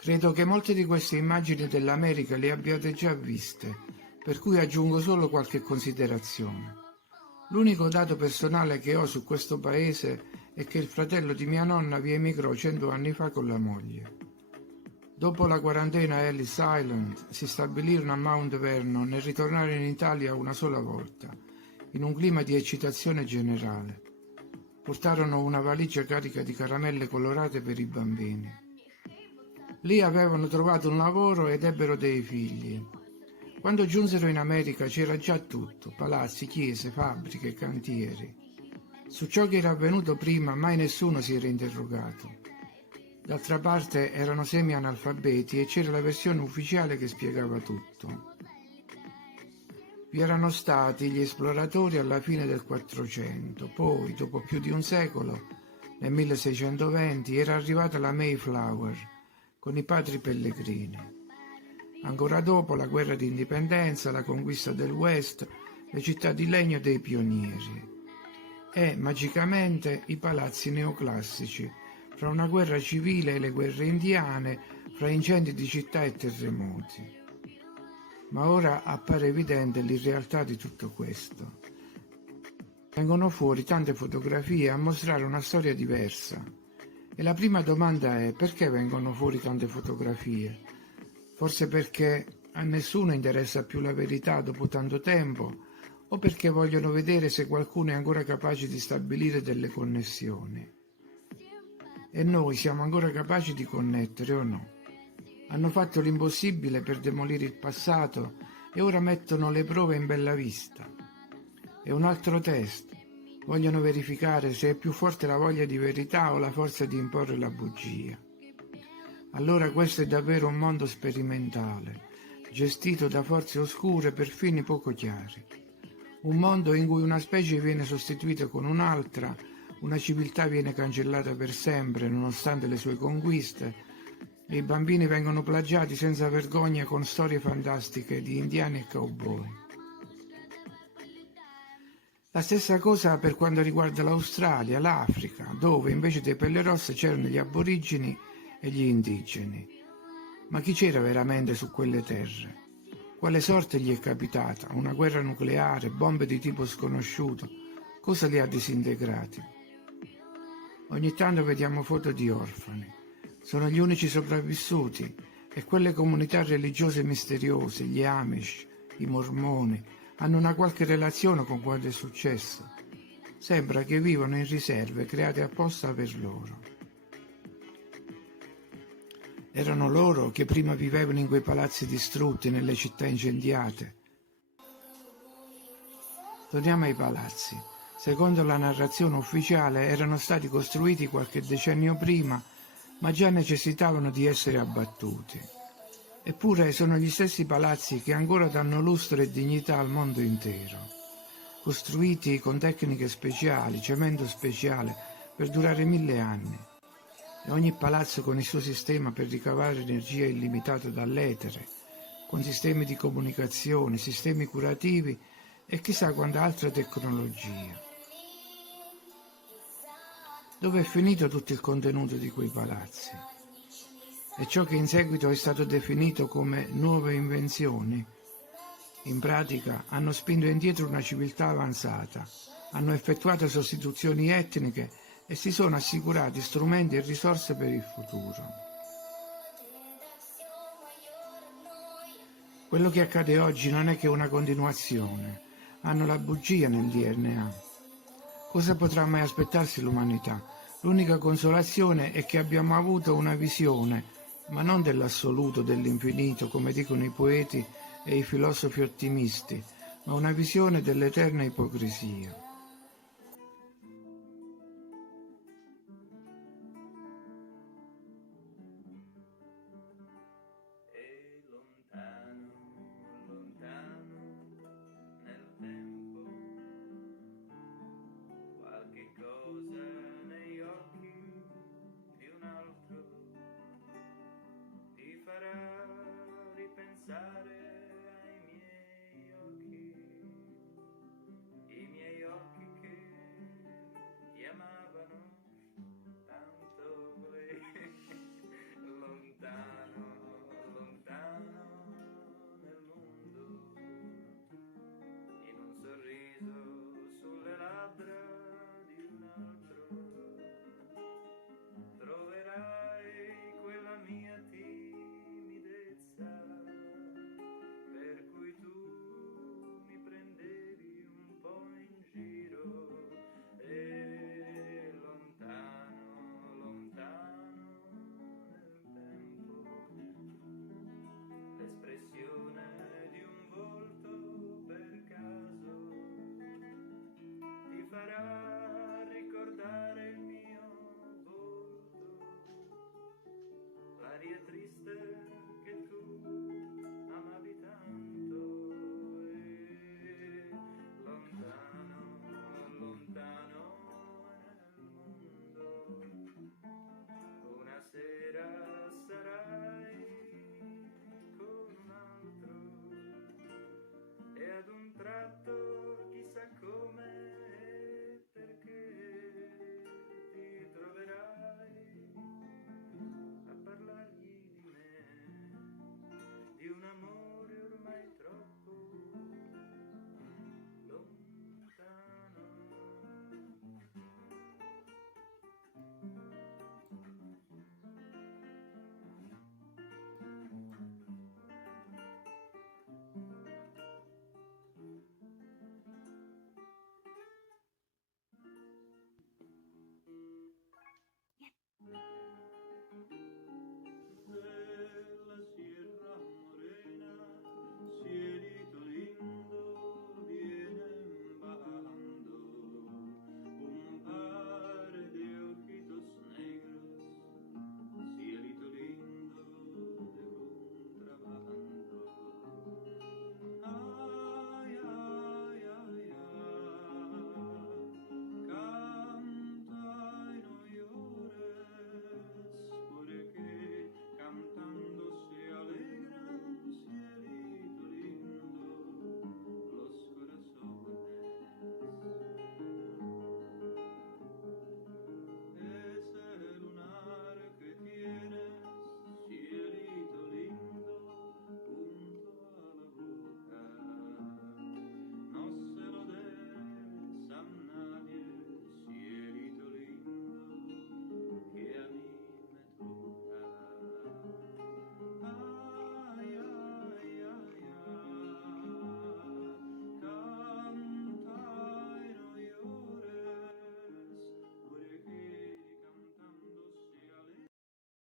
Credo che molte di queste immagini dell'America le abbiate già viste, per cui aggiungo solo qualche considerazione. L'unico dato personale che ho su questo paese è che il fratello di mia nonna vi emigrò 100 anni fa con la moglie. Dopo la quarantena a Ellis Island si stabilirono a Mount Vernon e ritornarono in Italia una sola volta, in un clima di eccitazione generale. Portarono una valigia carica di caramelle colorate per i bambini. Lì avevano trovato un lavoro ed ebbero dei figli. Quando giunsero in America c'era già tutto: palazzi, chiese, fabbriche, cantieri. Su ciò che era avvenuto prima mai nessuno si era interrogato. D'altra parte erano semi-analfabeti e c'era la versione ufficiale che spiegava tutto. Vi erano stati gli esploratori alla fine del Quattrocento, poi, dopo più di un secolo, nel 1620, era arrivata la Mayflower con i padri pellegrini. Ancora dopo la guerra d'indipendenza, la conquista del West, le città di legno dei pionieri e, magicamente, i palazzi neoclassici, fra una guerra civile e le guerre indiane, fra incendi di città e terremoti. Ma ora appare evidente l'irrealtà di tutto questo. Vengono fuori tante fotografie a mostrare una storia diversa. E la prima domanda è: perché vengono fuori tante fotografie? Forse perché a nessuno interessa più la verità dopo tanto tempo, o perché vogliono vedere se qualcuno è ancora capace di stabilire delle connessioni. E noi siamo ancora capaci di connettere o no? Hanno fatto l'impossibile per demolire il passato e ora mettono le prove in bella vista. È un altro test. Vogliono verificare se è più forte la voglia di verità o la forza di imporre la bugia. Allora questo è davvero un mondo sperimentale, gestito da forze oscure per fini poco chiari. Un mondo in cui una specie viene sostituita con un'altra, una civiltà viene cancellata per sempre nonostante le sue conquiste, e i bambini vengono plagiati senza vergogna con storie fantastiche di indiani e cowboy. La stessa cosa per quanto riguarda l'Australia, l'Africa, dove invece dei pelle rosse c'erano gli aborigeni e gli indigeni. Ma chi c'era veramente su quelle terre? Quale sorte gli è capitata? Una guerra nucleare, bombe di tipo sconosciuto? Cosa li ha disintegrati? Ogni tanto vediamo foto di orfani. Sono gli unici sopravvissuti e quelle comunità religiose misteriose, gli Amish, i Mormoni, hanno una qualche relazione con quanto è successo. Sembra che vivono in riserve create apposta per loro. Erano loro che prima vivevano in quei palazzi distrutti, nelle città incendiate. Torniamo ai palazzi. Secondo la narrazione ufficiale erano stati costruiti qualche decennio prima, ma già necessitavano di essere abbattuti. Eppure sono gli stessi palazzi che ancora danno lustro e dignità al mondo intero, costruiti con tecniche speciali, cemento speciale, per durare 1000 anni. E ogni palazzo con il suo sistema per ricavare energia illimitata dall'etere, con sistemi di comunicazione, sistemi curativi e chissà quanta altra tecnologia. Dove è finito tutto il contenuto di quei palazzi? E ciò che in seguito è stato definito come nuove invenzioni? In pratica hanno spinto indietro una civiltà avanzata, hanno effettuato sostituzioni etniche e si sono assicurati strumenti e risorse per il futuro. Quello che accade oggi non è che una continuazione, hanno la bugia nel DNA. Cosa potrà mai aspettarsi l'umanità? L'unica consolazione è che abbiamo avuto una visione, ma non dell'assoluto, dell'infinito, come dicono i poeti e i filosofi ottimisti, ma una visione dell'eterna ipocrisia. E lontano, lontano nel tempo, qualche cosa negli occhi di un altro ti farà ripensare ai i miei occhi che ti amavano tanto lontano. l'espressione di un volto per caso ti farà ricordare il mio volto, l'aria triste che tu